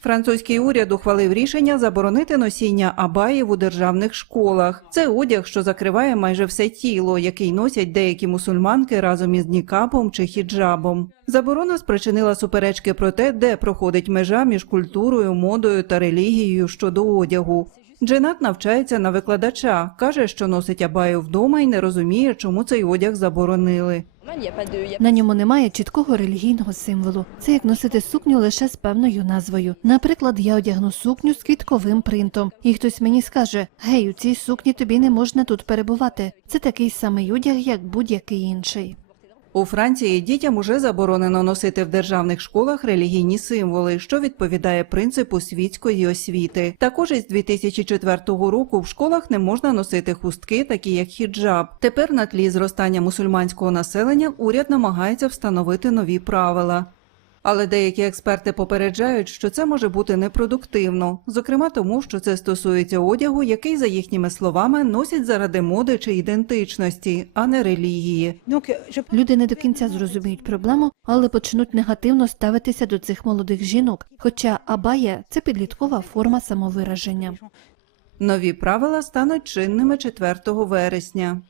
Французький уряд ухвалив рішення заборонити носіння абаїв у державних школах. Це одяг, що закриває майже все тіло, який носять деякі мусульманки разом із нікапом чи хіджабом. Заборона спричинила суперечки про те, де проходить межа між культурою, модою та релігією щодо одягу. Дженат навчається на викладача, каже, що носить абаю вдома і не розуміє, чому цей одяг заборонили. На ньому немає чіткого релігійного символу. Це як носити сукню лише з певною назвою. Наприклад, я одягну сукню з квітковим принтом, і хтось мені скаже: Гей, у цій сукні тобі не можна тут перебувати. Це такий самий одяг, як будь-який інший. У Франції дітям уже заборонено носити в державних школах релігійні символи, що відповідає принципу світської освіти. Також із 2004 року в школах не можна носити хустки, такі як хіджаб. Тепер на тлі зростання мусульманського населення уряд намагається встановити нові правила. Але деякі експерти попереджають, що це може бути непродуктивно, зокрема тому, що це стосується одягу, який, за їхніми словами, носять заради моди чи ідентичності, а не релігії. Люди не до кінця зрозуміють проблему, але почнуть негативно ставитися до цих молодих жінок. Хоча абая це підліткова форма самовираження. Нові правила стануть чинними 4 вересня.